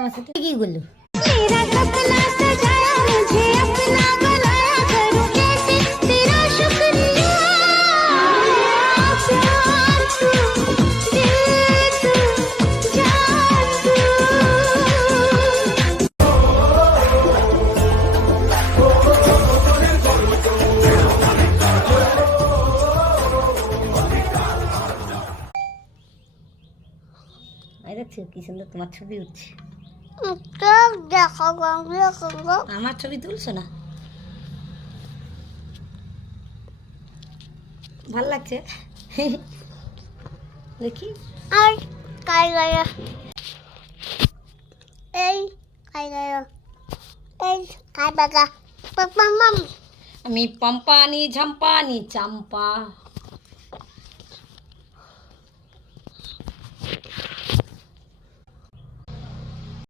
আমার সাথে কি বললো? দেখছো কি সুন্দর তোমার ছবি উঠছে। আমার ছবি তুলছো না? ভাল লাগছে দেখি। আর কাই গায়া এই কাই গায়া এই কাই বাগা পাপা মাম আমি পম্পানি ঝম্পানি চাম্পা